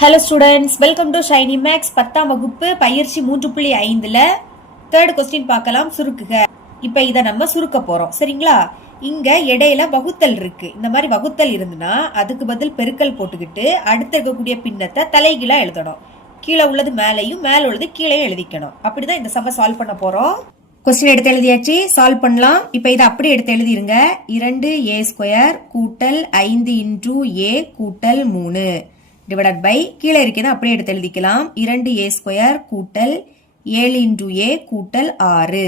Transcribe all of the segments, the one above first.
Hello students, welcome to Shiny Max 10ஆம் வகுப்பு பயிற்சி 3.5ல தேர்ட் கொஸ்டின் பார்க்கலாம். சுருக்குக. இப்போ இதை நம்ம சுருக்க போறோம். சரிங்களா? இங்க இடையில வகுத்தல் இருக்கு. இந்த மாதிரி வகுத்தல் இருந்துன்னா அதுக்கு பதில் பெருக்கல் போட்டுக்கிட்டு அடுத்து இருக்கக்கூடிய பின்னத்தை தலைகீழா எழுதணும். கீழே உள்ளது மேலையும் மேல உள்ளது கீழேயும் எழுதிக்கணும். அப்படிதான் இந்த சம்ம சால்வ் பண்ண போறோம். கொஸ்டின் எடுத்து எழுதியாச்சு, சால்வ் பண்ணலாம். இப்போ இதை அப்படியே எடுத்து எழுதிருங்க. 2a² கூட்டல் 5 × a கூட்டல் 3 டிவைடட் பை கீழே இருக்கிறது அப்படியே எடுத்து எழுதிக்கலாம். 2a² கூட்டல் 7 × a கூட்டல் 6.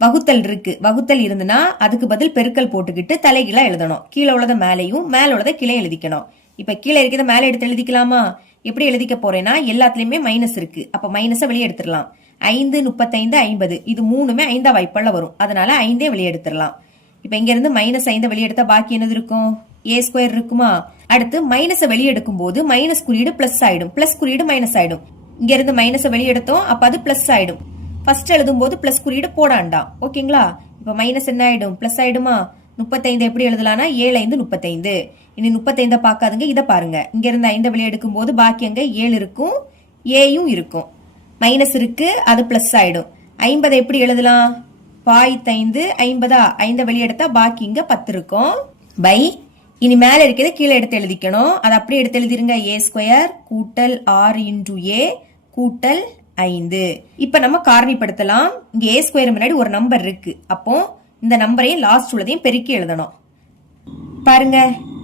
வகுத்தல் இருக்கு. வகுத்தல் இருந்துன்னா அதுக்கு பதில் பெருக்கல் போட்டுக்கிட்டு தலைகீழா எழுதணும். கீழே உள்ளதை மேலையும் மேல உள்ளதை கீழே எழுதிக்கணும். இப்ப கீழே இருக்கிறத மேலே எடுத்து எழுதிக்கலாமா? எப்படி எழுதிக்க போறேன்னா எல்லாத்துலயுமே மைனஸ் இருக்கு. அப்ப மைனஸை வெளியே எடுத்துடலாம். 5, 35, 50 இது மூணுமே 5ஆம் வாய்ப்பால வரும். அதனால 5 வெளியே எடுத்துடலாம். இப்ப இங்க இருந்து -5 வெளியே எடுத்தா பாக்கி என்னது இருக்கும்? a² இருக்குமா? அடுத்து மைனஸை வெளியே எடுக்கும் போது மைனஸ் குறியீடு பிளஸ் ஆயிடும், பிளஸ் குறியீடு மைனஸ் ஆயிடும். இங்க இருந்து மைனஸை வெளியே எடுத்தோம், அப்ப அது பிளஸ் ஆயிடும். ஃபர்ஸ்ட் எழுதும் போது பிளஸ் குறியீடு போடாண்டாம். ஓகேங்களா? இப்ப மைனஸ் என்ன ஆயிடும்? பிளஸ் ஆயிடுமா? 35 எப்படி எழுதலாம்னா 7 5 35. இனி 35 பார்க்காதுங்க, இதை பாருங்க. இங்க இருந்து 5 வெளியே எடுக்கும் போது பாக்கி அங்க 7 இருக்கும், ஏயும் இருக்கும். மைனஸ் இருக்கு, அது பிளஸ் ஆயிடும். 50 எப்படி எழுதலாம்? 5 50 5 வெளியே எடுத்தா பாக்கி இங்க 10 இருக்கும். பை இனி மேல இருக்கிறத கீழே எடுத்து எழுதிக்கணும். அதை அப்படியே எடுத்து எழுதிருங்க. a² கூட்டல் 6 × a கூட்டல் 5. இப்ப நம்ம காரணிப்படுத்தலாம். இங்க a² முன்னாடி ஒரு நம்பர் இருக்கு. அப்போ இந்த நம்பரையும் லாஸ்ட் உள்ளதையும் பெருக்கி எழுதணும். பாருங்க,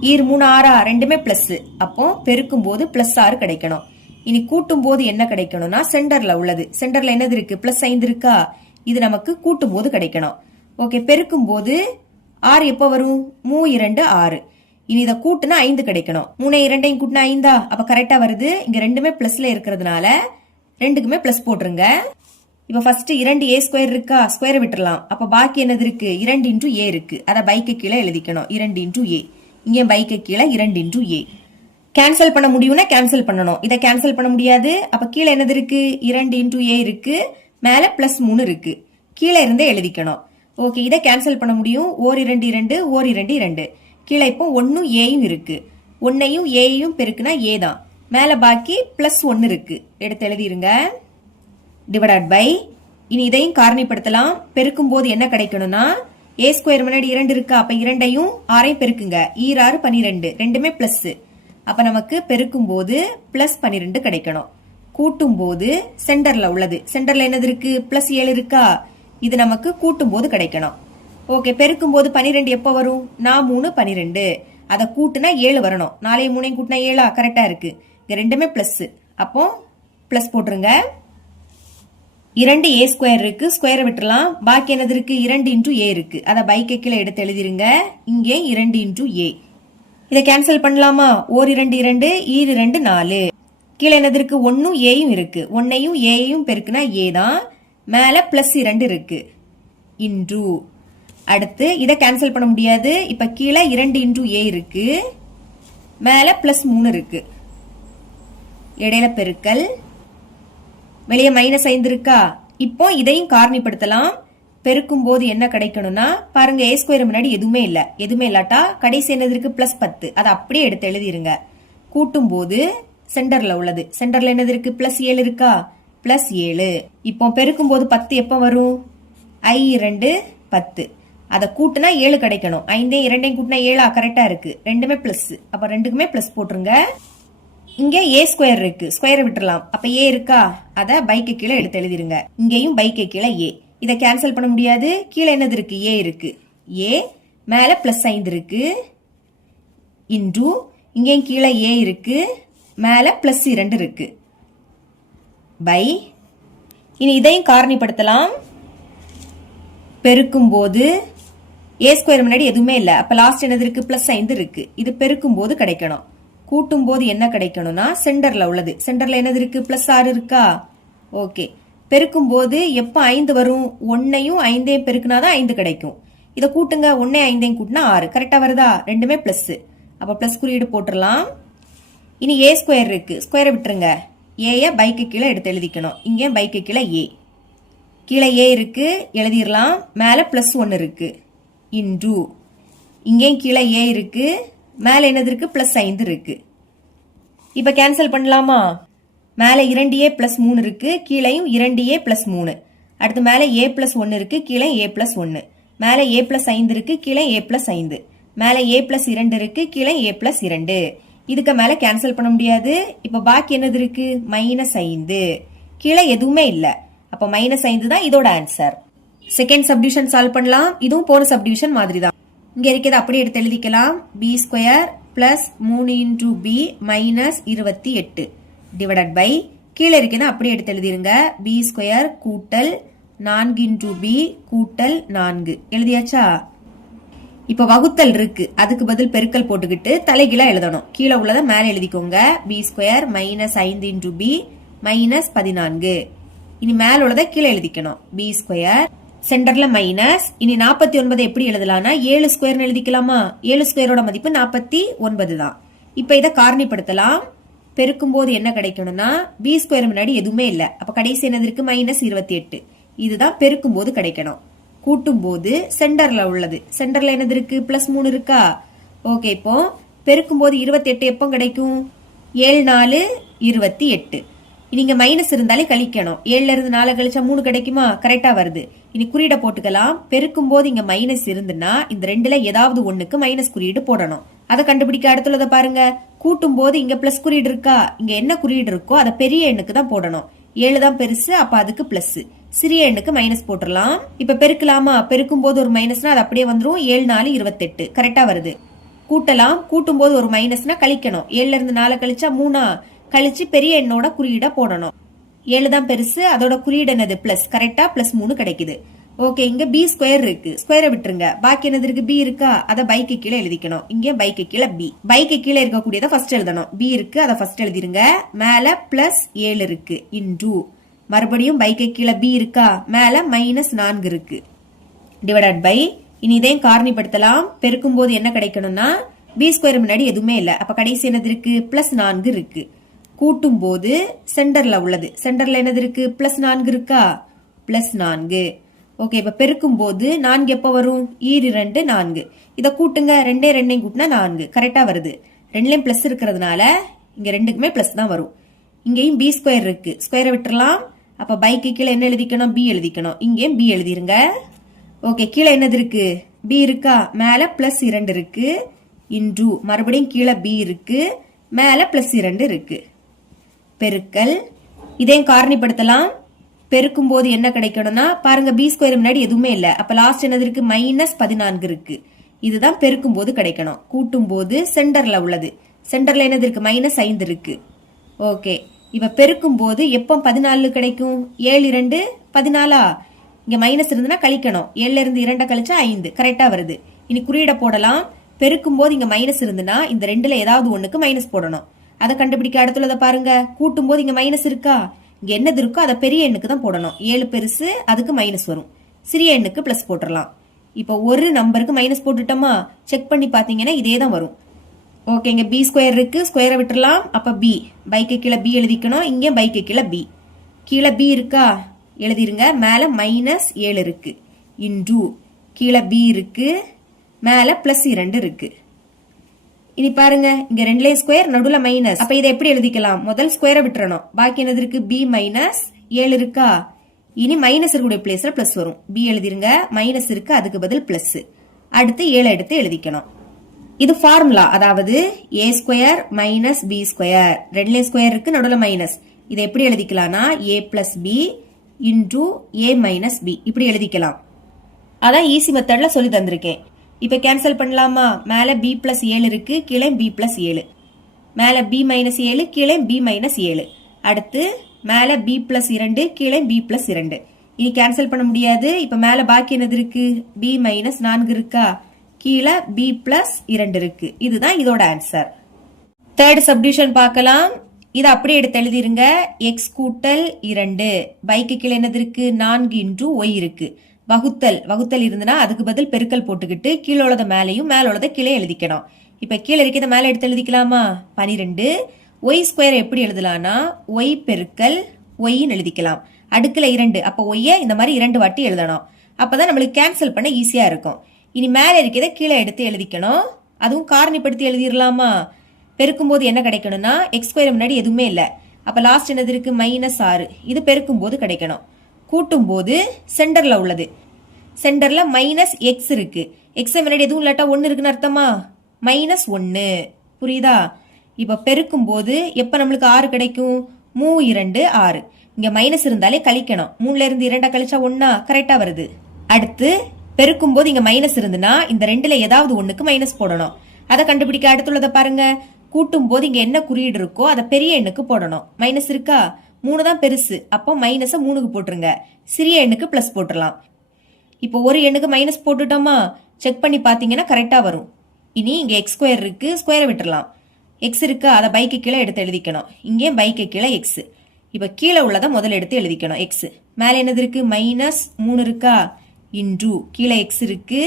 3 6 ரெண்டுமே பிளஸ். அப்போ பெருக்கும் போது +6 கிடைக்கணும். இனி கூட்டும் போது என்ன கிடைக்கணும்னா சென்டர்ல உள்ளது. சென்டர்ல என்னது இருக்கு? +5 இருக்கா? இது நமக்கு கூட்டும் போது கிடைக்கணும். ஓகே, பெருக்கும் போது 6 எப்ப வரும்? 3 2 6. இனி இதை கூட்டுனா 5 கிடைக்கணும். 3 2 கூட்டினா 5. அப்ப கரெக்டா வருது. இங்க ரெண்டுமே பிளஸ்ல இருக்கிறதுனால ரெண்டுக்குமே பிளஸ் போட்டுருங்க. இப்ப ஃபர்ஸ்ட் 2a² இருக்கா? ஸ்கொயரை விட்டுறலாம். அப்ப பாக்கி என்னது இருக்கு? 2 × a இருக்கு. அதை பைக்கு கீழே எழுதிக்கணும். 2 × a. இங்க பைக்கு கீழே 2 × a. கேன்சல் பண்ண முடியும்னா கேன்சல் பண்ணணும். இதை கேன்சல் பண்ண முடியாது. அப்ப கீழே என்னது இருக்கு? 2 × a இருக்கு, மேல +3 இருக்கு. கீழே இருந்தே எழுதிக்கணும். ஓகே, இதை கேன்சல் பண்ண முடியும். ஓர் 2 2 ஓர் 2 2. கீழே இப்போ 1 ஏயும் இருக்கு. 1ஐயும் ஏயையும் பெருக்குனா ஏ தான். மேல பாக்கி +1 இருக்கு. எடுத்து எழுதிருங்க. டிவைடட் பை இனி இதையும் காரணிப்படுத்தலாம். பெருக்கும் போது என்ன கிடைக்கணும்னா a² முன்னாடி 2 இருக்கு. அப்ப 2ஐயும் 6ஐயும் பெருக்குங்க. 6 12 ரெண்டுமே பிளஸ். அப்ப நமக்கு பெருக்கும் போது +12 கிடைக்கணும். கூட்டும் போது சென்டர்ல உள்ளது. சென்டர்ல என்னது இருக்கு? +7 இருக்கா? இது நமக்கு கூட்டும் போது கிடைக்கணும். ஓகே, பெருக்கும் போது 12 எப்ப வரும்? 3 12. அதை கூட்டுனா 7 வரணும். 4 3 கூட்டினா 7. கரெக்டா இருக்கு. இங்க ரெண்டுமே பிளஸ். அப்போ பிளஸ் போட்டுருங்க. 2a² இருக்கு, ஸ்கொயரை விட்டுறலாம். பாக்கி என்னது இருக்கு? 2 × a இருக்கு. அதை பைக்கு கீழே எடுத்து எழுதிருங்க. இங்கே 2 × a. இதை கேன்சல் பண்ணலாமா? ஓர் 2 2 ஈர் 2 4. கீழே என்னது இருக்கு? 1 ஏயும் இருக்கு. 1ஐயும் ஏயையும் பெருக்குனா ஏ தான். மேல +2 இருக்கு. இன்டு அடுத்து இதை கேன்சல் பண்ண முடியாது. இப்ப கீழே 2 × a இருக்கு, மேல +3 இருக்கு. இடையில பெருக்கல், வெளியே -5 இருக்கா? இப்போ இதையும் காரணிப்படுத்தலாம். பெருக்கும் போது என்ன கிடைக்கணும்னா பாருங்க, a² முன்னாடி எதுவுமே இல்ல. எதுவுமே இல்லாட்டா கடைசி என்னது இருக்கு? +10. அதை அப்படியே எடுத்து எழுதிருங்க. கூட்டும் போது சென்டர்ல உள்ளது. சென்டர்ல என்னது இருக்கு? +7 இருக்கா? +7. இப்போ பெருக்கும் போது 10 எப்ப வரும்? i 2 10. அதை கூட்டுனா 7 கிடைக்கணும். 5 2 கூட்டினா 7. கரெக்டா இருக்கு. ரெண்டுமே பிளஸ். அப்ப ரெண்டுக்குமே பிளஸ் போட்டுருங்க. இங்க a² இருக்கு, ஸ்கொயரை விட்டுறலாம். அப்ப a இருக்கா? அதை பைக்கு கீழே எடுத்து எழுதிருங்க. இங்கேயும் பைக்கு கீழே a. இதை கேன்சல் பண்ண முடியாது. கீழே என்னது இருக்கு? a இருக்கு. a மேல +5 இருக்கு. இன்டு இங்கேயும் கீழே a இருக்கு, மேல +2 இருக்கு. பை இனி இதையும் காரணிப்படுத்தலாம். பெருக்கும் போது a² முன்னாடி எதுவுமே இல்ல. அப்ப லாஸ்ட் என்னது இருக்கு? +5 இருக்கு. இது பெருக்கும் போது கிடைக்கணும். கூட்டும் போது என்ன கிடைக்கணும்னா சென்டர்ல உள்ளது. சென்டர்ல என்னது இருக்கு? +6 இருக்கா? ஓகே, பெருக்கும் போது எப்ப 5 வரும்? 1ஐயும் 5ஐயும் பெருக்குனாதான் 5 கிடைக்கும். இதை கூட்டுங்க. 1 5ஐயும் கூட்டினா 6. கரெக்டா வருதா? ரெண்டுமே பிளஸ். அப்ப பிளஸ் குறியீடு போட்டுடலாம். இனி a² இருக்கு, ஸ்கொயரை விட்டுருங்க. ஏய பைக்கு கீழே எடுத்து எழுதிக்கணும். இங்கே பைக்கு கீழே a. கீழே a இருக்கு, எழுதிடலாம். மேல +1 இருக்கு. இன்டு இங்கேயும் கீழே a இருக்கு, மேல என்னது இருக்கு? +5 இருக்கு. இப்ப கேன்சல் பண்ணலாமா? மேலே 2a பிளஸ் 3 இருக்கு, கீழையும் 2a பிளஸ் 3. அடுத்து மேலே a பிளஸ் 1 இருக்கு, கீழே a பிளஸ் 1. மேலே a பிளஸ் 5 இருக்கு, கீழே a பிளஸ் 5. மேலே a பிளஸ் 2 இருக்கு, கீழே a பிளஸ் 2. இதுக்கு மேலே கேன்சல் பண்ண முடியாது. இப்போ பாக்கி என்னது இருக்கு? -5. கீழே எதுவுமே இல்லை. அப்போ -5 தான் இதோட ஆன்சர். செகண்ட் சப்டிவிஷன் சால்வ் பண்ணலாம். இதுவும் போன சப்டிவிஷன் மாதிரி தான். இங்க இருக்கிறது அப்படியே எடுத்து எழுதிக்கலாம். b² plus 3 × b minus 28 divided by கீழே இருக்கிறது அப்படியே எடுத்து எழுதிருங்க. b² கூட்டல் 4 × b கூட்டல் 4 எழுதியாச்சா? இப்ப வகுத்தல் இருக்கு, அதுக்கு பதில் பெருக்கல் போட்டுக்கிட்டு தலைகீழா எழுதணும். கீழே உள்ளதை மேலே எழுதிக்கோங்க. b² minus 5 × b minus 14. இனி மேல உள்ளதை கீழே எழுதிக்கணும். b² சென்டர்ல மைனஸ். இனி 49 எப்படி எழுதலாம்னா 7² எழுதிக்கலாமா? 7² மதிப்பு 49 தான். இப்ப இதை காரணிப்படுத்தலாம். பெருக்கும் போது என்ன கிடைக்கணும்னா b² முன்னாடி எதுவுமே இல்ல, அப்ப கடைசி என்னது இருக்கு? -28. இதுதான் பெருக்கும் போது கிடைக்கணும். கூட்டும் போது சென்டர்ல உள்ளது, சென்டர்ல என்னது இருக்கு? +3 இருக்கா? ஓகே, இப்போ பெருக்கும் போது 28 எப்போ கிடைக்கும்? 7 4 28. நீங்க மைனஸ் இருந்தாலே கழிக்கணும். 7ல இருந்து 4 கழிச்சா 3 கிடைக்குமா? கரெக்டா வருது. இனி குறியீட போட்டுக்கலாம். பெருக்கும் போது இங்க மைனஸ் இருந்துன்னா இந்த ரெண்டுல ஏதாவது ஒண்ணுக்கு மைனஸ் குறியீடு போடணும். அதை கண்டுபிடிக்க அடுத்துள்ளத பாருங்க. கூட்டும் போது இங்க பிளஸ் குறியீடு இருக்கா? இங்க என்ன குறியீடு இருக்கோ அதை பெரிய எண்ணுக்கு தான் போடணும். 7 தான் பெருசு, அப்ப அதுக்கு பிளஸ். சிறிய எண்ணுக்கு மைனஸ் போட்டுடலாம். இப்ப பெருக்கலாமா? பெருக்கும் போது ஒரு மைனஸ்னா அது அப்படியே வந்துரும். 7 4 28 கரெக்டா வருது. கூட்டலாம். கூட்டும் போது ஒரு மைனஸ்னா கழிக்கணும். 7ல இருந்து 4 கழிச்சா 3 கழிச்சு பெரிய எண்ணோட குறியீட போடணும். 7 தான் பெருசு, அதோட குறியீடு என்னது? பிளஸ். கரெக்டா +3 கிடைக்குது. ஓகே, இங்க b² இருக்கு, ஸ்கொயரை விட்டுருங்க. பாக்கி என்னது இருக்கு? b இருக்கா? அதை பைக்கு கீழே எழுதிக்கணும். இங்க பைக்கு கீழே b. பைக்கு கீழே இருக்கக்கூடியதை ஃபர்ஸ்ட் எழுதணும். b இருக்கு, அதை ஃபர்ஸ்ட் எழுதிருங்க. மேல +7 இருக்கு இன்டு மறுபடியும் பைக்கு கீழே b இருக்கா? மேல -4 இருக்கு டிவைடட் பை. இனி இதையும் காரணிப்படுத்தலாம். பெருக்கும் போது என்ன கிடைக்கணும்னா b² முன்னாடி எதுவுமே இல்ல, அப்ப கடைசி என்னது இருக்கு? +4 இருக்கு. கூட்டும் போது சென்டர்ல உள்ளது, சென்டர்ல என்னது இருக்கு? +4 இருக்கா? +4. ஓகே, இப்ப பெருக்கும் போது 4 எப்ப வரும்? 2 4. இதை கூட்டுங்க. 2 2 கூட்டினா 4 கரெக்டா வருது. ரெண்டுலயும் பிளஸ் இருக்கிறதுனால இங்க ரெண்டுக்குமே பிளஸ் தான் வரும். இங்கேயும் b² இருக்கு, ஸ்கொயரை விட்டுறலாம். அப்ப பைக்கு கீழே என்ன எழுதிக்கணும்? b எழுதிக்கணும். இங்கேயும் b எழுதிருங்க. ஓகே, கீழே என்னது இருக்கு? b இருக்கா? மேல +2 இருக்கு இன்டு மறுபடியும் கீழே b இருக்கு, மேல +2 இருக்கு. பெருக்கல். இதையும் காரணிப்படுத்தலாம். பெருக்கும் போது என்ன கிடைக்கணும்னா பாருங்க, b² முன்னாடி எதுவுமே இல்ல, அப்ப லாஸ்ட் என்னது இருக்கு? -14 இருக்கு. இதுதான் பெருக்கும் போது கிடைக்கணும். கூட்டும் போது சென்டர்ல உள்ளது, சென்டர்ல என்னது இருக்கு? -5 இருக்கு. ஓகே, இப்ப பெருக்கும் போது எப்போ 14 கிடைக்கும்? 7 2 14. இங்க மைனஸ் இருந்துன்னா கழிக்கணும். 7ல இருந்து 2 கழிச்சா 5 கரெக்டா வருது. இனி குறியீட போடலாம். பெருக்கும் போது இங்க மைனஸ் இருந்துன்னா இந்த ரெண்டுல ஏதாவது ஒண்ணுக்கு மைனஸ் போடணும். அதை கண்டுபிடிக்க அடுத்துள்ளத பாருங்க. கூட்டும் போது இங்க மைனஸ் இருக்கா? இங்க என்னது இருக்கோ அதை பெரிய எண்ணுக்கு தான் போடணும். 7 பெருசு, அதுக்கு மைனஸ் வரும். சிறிய எண்ணுக்கு பிளஸ் போட்டுடலாம். இப்போ ஒரு நம்பருக்கு மைனஸ் போட்டுட்டோமா? செக் பண்ணி பாத்தீங்கன்னா இதே தான் வரும். ஓகே, இங்க b² இருக்கு, ஸ்கொயரை விட்டுறலாம். அப்ப b பைக்கு கீழே b எழுதிக்கணும். இங்க பைக்கு கீழே b. கீழே b இருக்கா? எழுதிருங்க. மேல -7 இருக்கு இன்டு கீழே b இருக்கு, மேல +2 இருக்கு. இனி பாருங்க, இங்க ரெண்டுலயும் ஸ்கொயர், நடுவுல மைனஸ். அப்ப இதை எப்படி எழுதிக்கலாம்? முதல் ஸ்கொயரை விட்டுறணும். பாக்கி என்னது இருக்கு? b -7 இருக்கா? இனி மைனஸ் இருக்கக்கூடிய பிளேஸ்ல பிளஸ் வரும். b எழுதிருங்க. மைனஸ் இருக்கு, அதுக்கு பதில் பிளஸ். அடுத்து 7 எடுத்து எழுதிக்கணும். இது ஃபார்முலா, அதாவது a² - b². ரெண்டுலயும் ஸ்கொயர் இருக்கு, நடுவுல மைனஸ். இதை எப்படி எழுதிக்கலாம்னா a + b into a - b இப்படி எழுதிக்கலாம். அதான் ஈஸி மெத்தட்ல சொல்லி தந்திருக்கேன். இப்ப கேன்சல் பண்ணலாமா? மேல b + 7 இருக்கு, கீழே b + 7. மேல b - 7, கீழே b - 7. அடுத்து மேல b + 2, கீழே b + 2. இனி கேன்சல் பண்ண முடியாது. இப்ப மேல பாக்கி என்னது இருக்கு? b - 4 இருக்கா? கீழே b + 2 இருக்கு. இதுதான் இதோட ஆன்சர். தேர்ட் சப்டிவிஷன் பார்க்கலாம். இதை அப்படியே எடுத்து எழுதிருங்க. x கூட்டல் 2 பைக்கு கீழே என்னது இருக்கு? 4 × y இருக்கு. வகுத்தல் இருந்துன்னா அதுக்கு பதில் பெருக்கல் போட்டுக்கிட்டு கீழே உள்ளத மேலையும் மேல உள்ளத கீழே எழுதிக்கணும். இப்ப கீழே இருக்கிறத மேல எடுத்து எழுதிக்கலாமா? 12. y² எப்படி எழுதலாம்னா y பெருக்கல் yன்னு எழுதிக்கலாம். அடுக்குல 2, அப்ப y இந்த மாதிரி 2 வாட்டி எழுதணும். அப்பதான் நம்மளுக்கு கேன்சல் பண்ண ஈஸியா இருக்கும். இனி மேல இருக்கிறத கீழே எடுத்து எழுதிக்கணும். அதுவும் காரணிப்படுத்தி எழுதிடலாமா? பெருக்கும்போது என்ன கிடைக்கணும்னா எக்ஸ் ஸ்கொயர் முன்னாடி எதுவுமே இல்லை. அப்போ லாஸ்ட் என்னது இருக்கு? -6. இது பெருக்கும்போது கிடைக்கணும். கூட்டும்போது சென்டர்ல உள்ளது. சென்டர்ல -x இருக்கு. எக்ஸ் முன்னாடி எதுவும் இல்லாட்டா 1 இருக்குன்னு அர்த்தமா? -1. புரியுதா? இப்போ பெருக்கும்போது எப்போ நம்மளுக்கு 6 கிடைக்கும்? 3 2 6. இங்க மைனஸ் இருந்தாலே கழிக்கணும். 3ல இருந்து 2 கழிச்சா 1 கரெக்டா வருது. அடுத்து பெருக்கும்போது இங்க மைனஸ் இருந்துன்னா இந்த 2ல ஏதாவது ஒண்ணுக்கு மைனஸ் போடணும். அதை கண்டுபிடிக்க அடுத்துள்ளதை பாருங்க. கூட்டும் போது இங்க என்ன குறியீடு இருக்கோ அதை பெரிய எண்ணுக்கு போடணும். மைனஸ் இருக்கா? 3 தான் பெருசு. அப்போ மைனஸை 3க்கு போட்டுருங்க. சிறிய எண்ணுக்கு பிளஸ் போட்டுடலாம். இப்போ ஒரு எண்ணுக்கு மைனஸ் போட்டுட்டோமா? செக் பண்ணி பார்த்தீங்கன்னா கரெக்டா வரும். இனி இங்க எக்ஸ் ஸ்கொயர் இருக்கு, ஸ்கொயரை விட்டுறலாம். எக்ஸ் இருக்கா? அதை பைக்கு கீழே எடுத்து எழுதிக்கணும். இங்கே பைக்கு கீழே எக்ஸ். இப்போ கீழே உள்ளதை முதல்ல எடுத்து எழுதிக்கணும். எக்ஸ் மேலே என்னது இருக்கு? -3 இருக்கா? இன்டூ கீழே எக்ஸ் இருக்கு,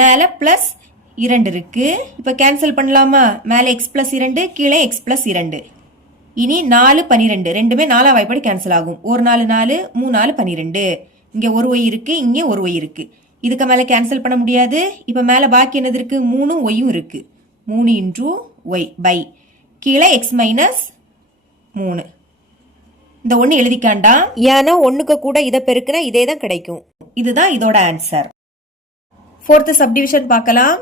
மேலே +2 இருக்கு. இப்போ கேன்சல் பண்ணலாமா? மேலே x +2, கீழே x +2. இனி 4 12 ரெண்டுமே 4 வாய்ப்பாடு கேன்சல் ஆகும். 1 4 4, 3 4 12. இங்கே ஒரு ஒய் இருக்கு, இங்கே ஒரு ஒய் இருக்கு. இதுக்கு மேலே கேன்சல் பண்ண முடியாது. இப்போ மேலே பாக்கி என்னது இருக்கு? 3 ஒய்யும் இருக்கு. 3 × y பை கீழே x - 3. இந்த 1 எழுதிக்காண்டா, ஏன்னா 1க்கு கூட இதை பெருக்குனா இதே தான் கிடைக்கும். இதுதான் இதோட ஆன்சர். 4th சப்டிவிஷன் பார்க்கலாம்.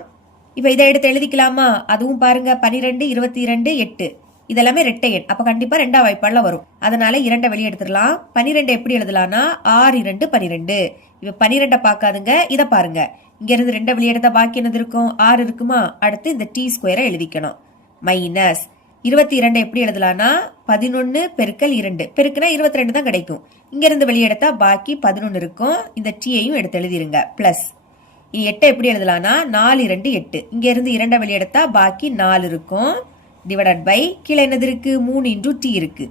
இப்போ இதை எடுத்து எழுதிக்கலாமா? அதுவும் பாருங்க 12 22 8 இதெல்லாமே ரெட்டை எண். அப்போ கண்டிப்பா 2ஆம் வாய்ப்பாடுல வரும். அதனால 2 வெளியே எடுத்துடலாம். 12 எப்படி எழுதலாம்னா 6 2 12. இப்போ 12 பார்க்காதுங்க, இதை பாருங்க. இங்க இருந்து 2 வெளியே எடுத்தா பாக்கி என்னது இருக்கும்? 6 இருக்குமா? அடுத்து இந்த t ஸ்கொயரை எழுதிக்கணும். மைனஸ் 22 எப்படி எழுதலாம்னா 11 பெருக்கல் 2 பெருக்குனா 22 தான் கிடைக்கும். இங்க இருந்து வெளியே எடுத்தா பாக்கி 11 இருக்கும். இந்த டீயையும் எடுத்து எழுதிருங்க. பிளஸ் 8 எப்படி எழுதலாம்னா 4 2 8. இங்க இருந்து 2 வெளியே எடுத்தா பாக்கி 4 இருக்கும். டிவைடட் பை கீழே என்னது இருக்கு? 3 × t இருக்கு.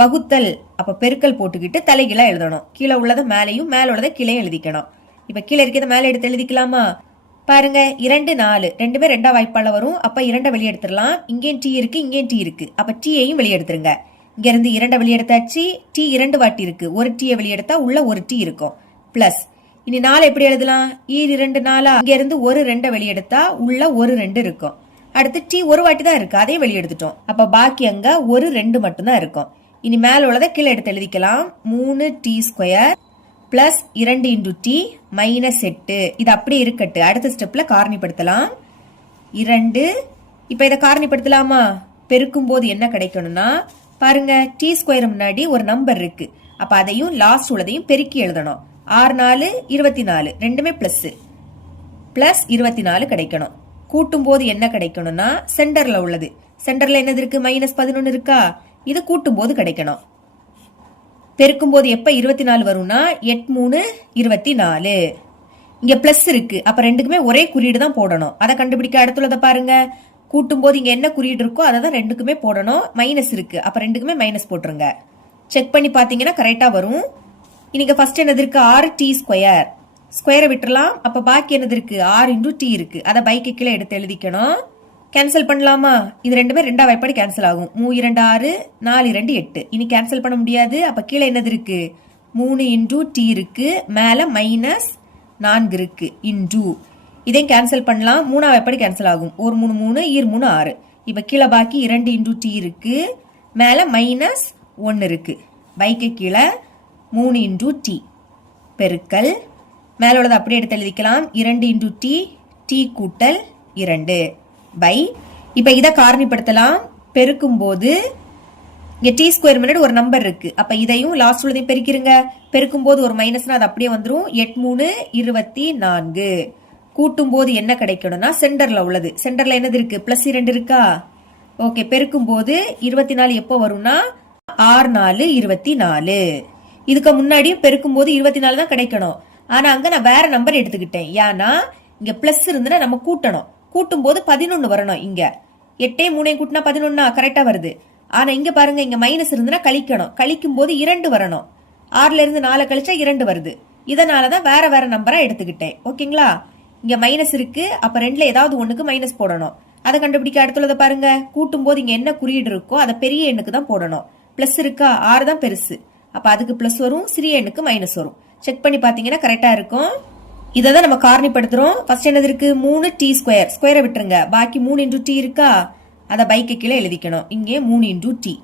வகுத்தல், அப்ப பெருக்கல் போட்டுக்கிட்டு தலைகீழா எழுதணும். கீழே உள்ளதை மேலையும் மேல உள்ளதை கீழே எழுதிக்கணும். இப்ப கீழே இருக்கிறத மேல எடுத்து எழுதிக்கலாமா? பாருங்க 2 4 ரெண்டுமே 2ஆம் வாய்ப்பாடுல வரும். அப்ப 2 வெளியே எடுத்துடலாம். இங்கேயும் t இருக்கு, இங்கேயும் t இருக்கு. அப்ப t-ஐயும் வெளியே எடுத்துருங்க. இங்க இருந்து 2 வெளியே எடுத்தாச்சு. t 2 வாட்டி இருக்கு. ஒரு t-யை வெளியே எடுத்தா உள்ள ஒரு t இருக்கும். பிளஸ் இனி 4 எப்படி எழுதலாம்? 2 4. இங்க இருந்து ஒரு 2 வெளியே எடுத்தா உள்ள ஒரு 2 இருக்கும். அடுத்து t ஒரு வாட்டி தான் இருக்கு, அதையும் வெளியே எடுத்துட்டோம். அப்ப பாக்கி அங்க ஒரு 2 மட்டும் தான் இருக்கும். இனி மேல உள்ளதை கீழே எடுத்து எழுதிக்கலாம். 3t square plus 2 × t -8. இது அப்படியே இருக்கட்டு. அடுத்த ஸ்டெப்ல காரணிப்படுத்தலாம். 2. இப்ப இதை காரணிப்படுத்தலாமா? பெருக்கும் போது என்ன கிடைக்கணும்னா பாருங்க, t ஸ்கொயர் முன்னாடி ஒரு நம்பர் இருக்கு. அப்ப அதையும் லாஸ்ட் உள்ளதையும் பெருக்கி எழுதணும். 6 4 24 ரெண்டுமே பிளஸ். பிளஸ் 24 கிடைக்கணும். கூட்டும் போது என்ன கிடைக்கணும்னா சென்டர்ல உள்ளது. சென்டர்ல என்னது இருக்கு? -11 இருக்கா? இது கூட்டும் போது கிடைக்கணும். பெருக்கும் போது எப்ப 24 வரும்னா 8 3 24. இங்க பிளஸ் இருக்கு. அப்ப ரெண்டுக்குமே ஒரே குறியீடு தான் போடணும். அதை கண்டுபிடிக்க அடுத்துள்ளதை பாருங்க. கூட்டும் போது இங்க என்ன குறியீடு இருக்கோ அதை தான் ரெண்டுக்குமே போடணும். மைனஸ் இருக்கு. அப்ப ரெண்டுக்குமே மைனஸ் போட்டுருங்க. செக் பண்ணி பாத்தீங்கன்னா கரெக்டா வரும். இன்னைக்கு ஃபர்ஸ்ட் என்னது இருக்கு? 6t square. ஸ்கொயரை விட்டுறலாம். அப்ப பாக்கி என்னது இருக்கு? 6 × t இருக்கு. அதை பைக்கு கீழே எடுத்து எழுதிக்கணும். கேன்சல் பண்ணலாமா? இது ரெண்டுமே 2ஆம் வாய்ப்பாடு கேன்சல் ஆகும். 3 2 6 4 2 8. இனி கேன்சல் பண்ண முடியாது. அப்ப கீழே என்னது இருக்கு? 3 × t இருக்கு. மேல -4 இருக்கு. இன்டூ இதையும் கேன்சல் பண்ணலாம். 3ஆம் வாய்ப்பாடு கேன்சல் ஆகும். 1 3 3 ஈர் 3 6. இப்ப கீழே பாக்கி 2 × t இருக்கு. மேல -1 இருக்கு. பைக்கு கீழே 3 × t பெருக்கல் மேல உள்ளதை அப்படியே எடுத்து எழுதிக்கலாம். 2 × t t கூட்டல் 2 பை இப்ப இதை காரணிப்படுத்தலாம். பெருக்கும் போது இங்க t ஸ்கொயர் முன்னாடி ஒரு நம்பர் இருக்கு. அப்ப இதையும் லாஸ்ட் உள்ளதையும் பெருக்கிருங்க. பெருக்கும் போது ஒரு மைனஸ்னா அது அப்படியே வந்துரும். 8 3 24. கூட்டும் போது என்ன கிடைக்கணும்னா சென்டர்ல உள்ளது. சென்டர்ல என்னது இருக்கு? +2 இருக்கா? ஓகே. பெருக்கும் போது 24 எப்போ வரும்னா 6 4 24. இதுக்கு முன்னாடி பெருக்கும் போது 24 தான் கிடைக்கணும். ஆனா அங்க நான் வேற நம்பர் எடுத்துக்கிட்டேன். ஏன்னா இங்க பிளஸ் இருந்துன்னா நம்ம கூட்டணும். கூட்டும் போது 11 வரணும். இங்க 8 3 கூட்டினா 11 கரெக்டா வருது. ஆனா இங்க பாருங்க, இங்க மைனஸ் இருந்துன்னா கழிக்கணும். கழிக்கும் போது 2 வரணும். 6ல இருந்து 4 கழிச்சா 2 வருது. இதனாலதான் வேற வேற நம்பரா எடுத்துக்கிட்டேன். ஓகேங்களா? இங்க மைனஸ் இருக்கு. அப்ப 2ல ஏதாவது ஒண்ணுக்கு மைனஸ் போடணும். அதை கண்டுபிடிக்க அடுத்துள்ளதை பாருங்க. கூட்டும் போது இங்க என்ன குறியீடு இருக்கோ அதை பெரிய எண்ணுக்கு தான் போடணும். பிளஸ் இருக்கா? 6 தான் பெருசு. அப்ப அதுக்கு பிளஸ் வரும். சிறிய எண்ணுக்கு மைனஸ் வரும். செக் பண்ணி பாத்தீங்கன்னா கரெக்டா இருக்கும். இதை தான் நம்ம காரணிப்படுத்துறோம். ஃபர்ஸ்ட் என்னது இருக்கு? 3t square. ஸ்கொயரை விட்டுருங்க. பாக்கி 3 × t இருக்கா? அதை பைக்கு கீழே எழுதிக்கணும். இங்கே 3 இன்டூ டி.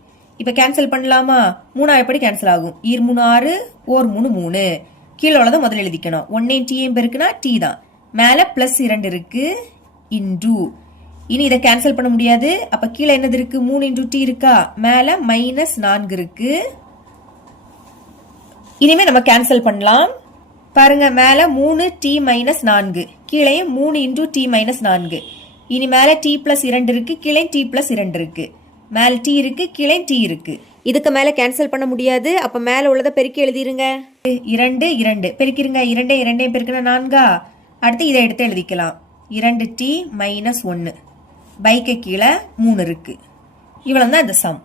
இப்போ கேன்சல் பண்ணலாமா? 3 எப்படி கேன்சல் ஆகும்? 2 3 6 1 3 3. கீழே உள்ளதை முதல்ல எழுதிக்கணும். 1 டீம் இருக்குன்னா டி தான். மேலே பிளஸ் 2 இருக்கு இன்டூ. இனி இதை கேன்சல் பண்ண முடியாது. அப்ப கீழே என்னது இருக்கு? 3 இன்டூ டி இருக்கா? மேலே மைனஸ் 4 இருக்கு. இனிமே நம்ம கேன்சல் பண்ணலாம். பாருங்க, மேல 3 டி மைனஸ் 4, கீழே 3 இன்டூ டி மைனஸ் 4. இனி மேல டி பிளஸ் 2 இருக்கு, கீழே டி பிளஸ் 2 இருக்கு. மேல டி இருக்கு, கீழே டி இருக்கு. இதுக்கு மேல கேன்சல் பண்ண முடியாது. அப்ப மேல உள்ளதை பெருக்கி எழுதிருங்க. 2 2 பெருக்கிருங்க. 2 2 பெருக்கினா 4. அடுத்து இதை எடுத்து எழுதிக்கலாம். 2 டி மைனஸ் 1. பைக்கு கீழே 3 இருக்கு. இவ்வளவு தான் இந்த சம்.